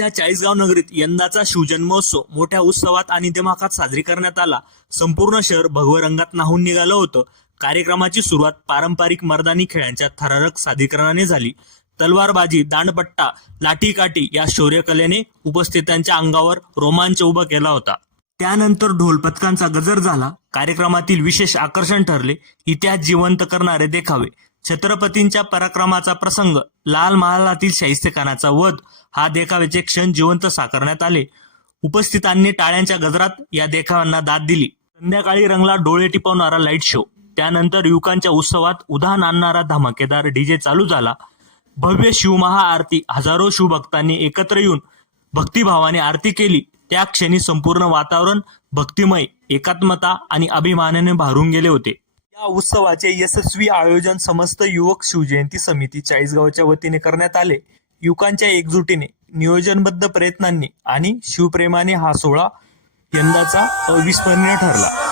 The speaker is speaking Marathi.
आमच्या चाळीसगाव नगरीत यंदाचा शिवजन्मोत्सव मोठ्या उत्सवात आणि दिमाखात साजरी करण्यात आला। संपूर्ण शहर भगव रंगात न्हाऊन निघालं होतं। कार्यक्रमाची सुरुवात पारंपरिक मर्दानी खेळांच्या थरारक सादरीकरणाने झाली। तलवारबाजी, दांडपट्टा, लाठीकाठी या शौर्यकलेने उपस्थितांच्या अंगावर रोमांच उभा केला होता। त्यानंतर ढोल पथकांचा गजर झाला। कार्यक्रमातील विशेष आकर्षण ठरले इतिहास जिवंत करणारे देखावे। छत्रपतींच्या पराक्रमाचा प्रसंग, लाल महालातील शाहिस्तेखानाचा वध हा देखाव्याचे क्षण जिवंत साकारण्यात आले। उपस्थितांनी टाळ्यांच्या गजरात या देखाव्यांना दाद दिली। संध्याकाळी रंगला डोळे टिपवणारा लाईट शो। त्यानंतर युवकांच्या उत्सवात उधाण आणणारा धमाकेदार डीजे चालू झाला। भव्य शिवमहाआरती, हजारो शिवभक्तांनी एकत्र येऊन भक्तिभावाने आरती केली। त्या क्षणी संपूर्ण वातावरण भक्तिमय, एकात्मता आणि अभिमानाने भारून गेले होते। या उत्सवाचे यशस्वी आयोजन समस्त युवक शिवजयंती समिती चाळीसगावच्या वतीने करण्यात आले। युवकांच्या एकजुटीने, नियोजनबद्ध प्रयत्नांनी आणि शिवप्रेमाने हा सोहळा यंदाचा अविस्मरणीय ठरला।